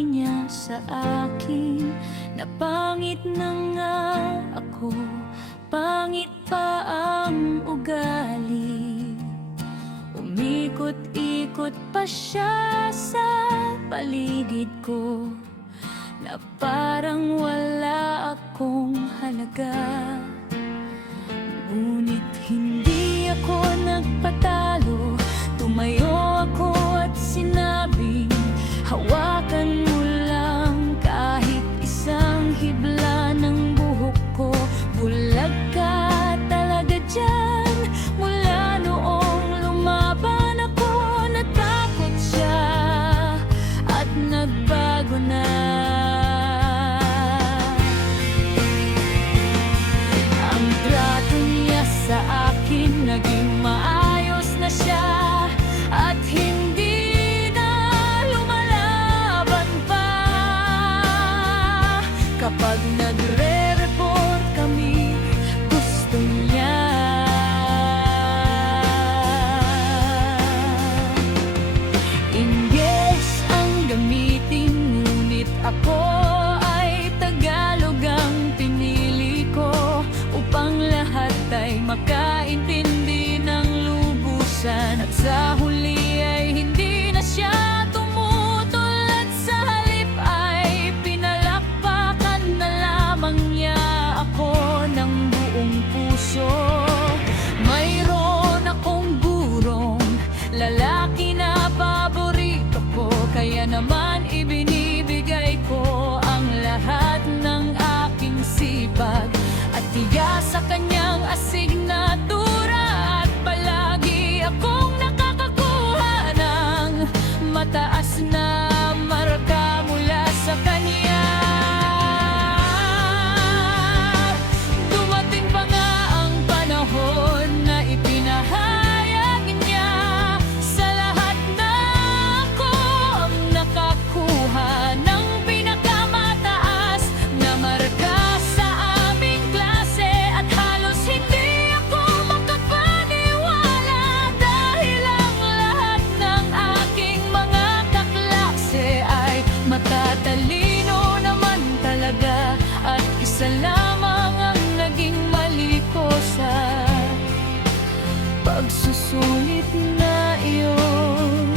Sinabi niya sa akin na pangit na nga ako, pangit pa ang ugali. Umikot-ikot pa siya sa paligid ko, na parang wala akong halaga. Ngunit hindi ako nagpatalo, tumayo ako at sinabing, hawakan mo lang kahit isang hibla ng buhok ko. Bulag ka talaga dyan. Mula noong lumaban ako, natakot siya at nagbago na. Ang trato niya sa akin, naging maayos na siya at hindi na lumalaban pa. Kapag nagre-report kami, gusto niya Ingles ang gamitin, ngunit ako ay Tagalog ang pinili ko, upang lahat ay makaintindi ng lubusan. At sa huli ay hindi na siya tumutol, at sa halip ay pinalakpakan na lamang niya ako ng buong puso. Mayroon akong gurong lalaki na paborito ko, kaya naman ibinibigay ko ang lahat ng aking sipag at tiga sa kanyang asignatura. At palagi akong nakakakuha ng mataas na marka mula sa kanya. Dumating pa nga ang panahon na ipinahayag niya sa lahat na ako ang nakakuha ng pinakamataas na marka sa aming klase. At halos hindi ako makapaniwala, dahil ang lahat ng aking mga kaklase ay matatalino naman talaga, at isa lamang ang naging mali ko sa pagsusulit na iyon.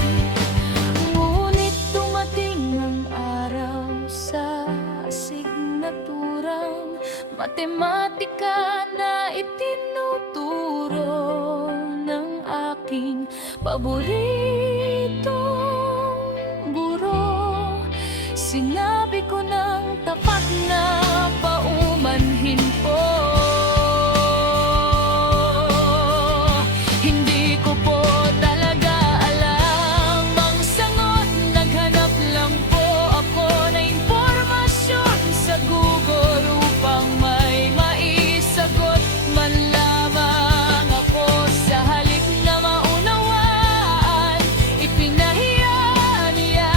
Ngunit dumating ang araw sa asignaturang matematika na itinuturo ng aking paboritong guro. Sinabi ko ng tapat na paumanhin po, hindi ko po talaga alam ang sagot. Naghanap lang po ako na impormasyon sa Google upang may maisagot man lamang ako. Sa halip na maunawaan, ipinahiya niya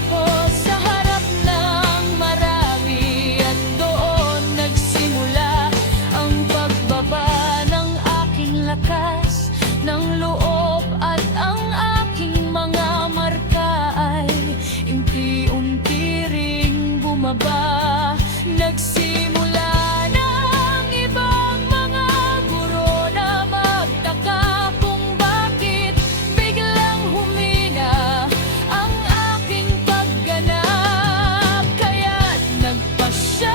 ako sa harap ng marami, at doon nagsimula ang pagbaba ng aking lakas ng loob. At ang aking mga marka ay unti-unti ring bumaba. Nagsimula ng ibang mga guro na magtaka kung bakit biglang humina ang aking pagganap. Kaya't nagpasya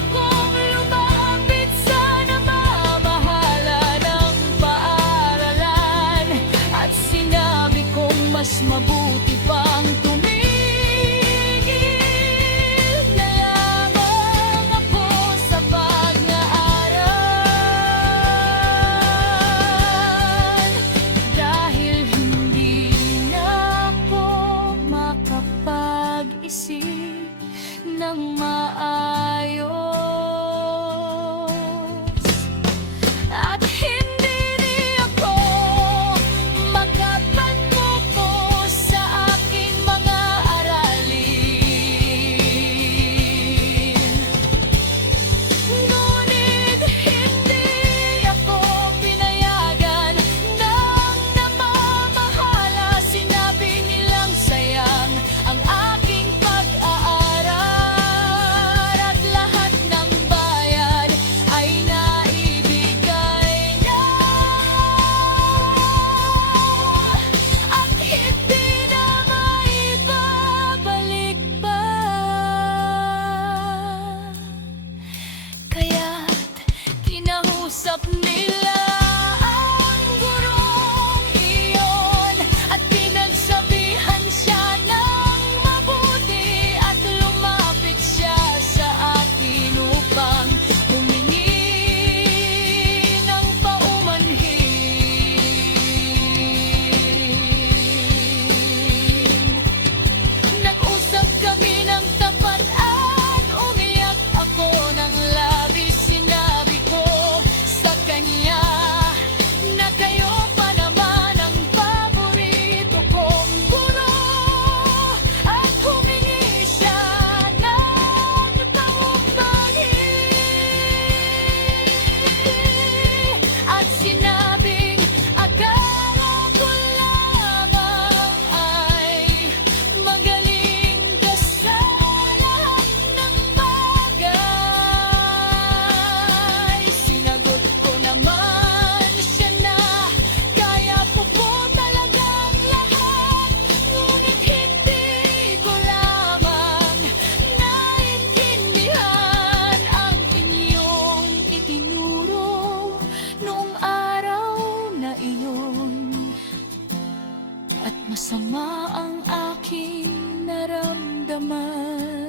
akong lumapit sa namamahala ng paaralan, at sinabi kong mas mabuti pang tumigil na lamang ako sa pag-aaral, dahil hindi na ako makapag-isip ng maayos. At hindi rin ako makapanmuko sa aking mga aralin. Ngunit hindi ako pinayagan ng namamahala. Sinabi nilang sayang ang aking pag-aaral. mahal.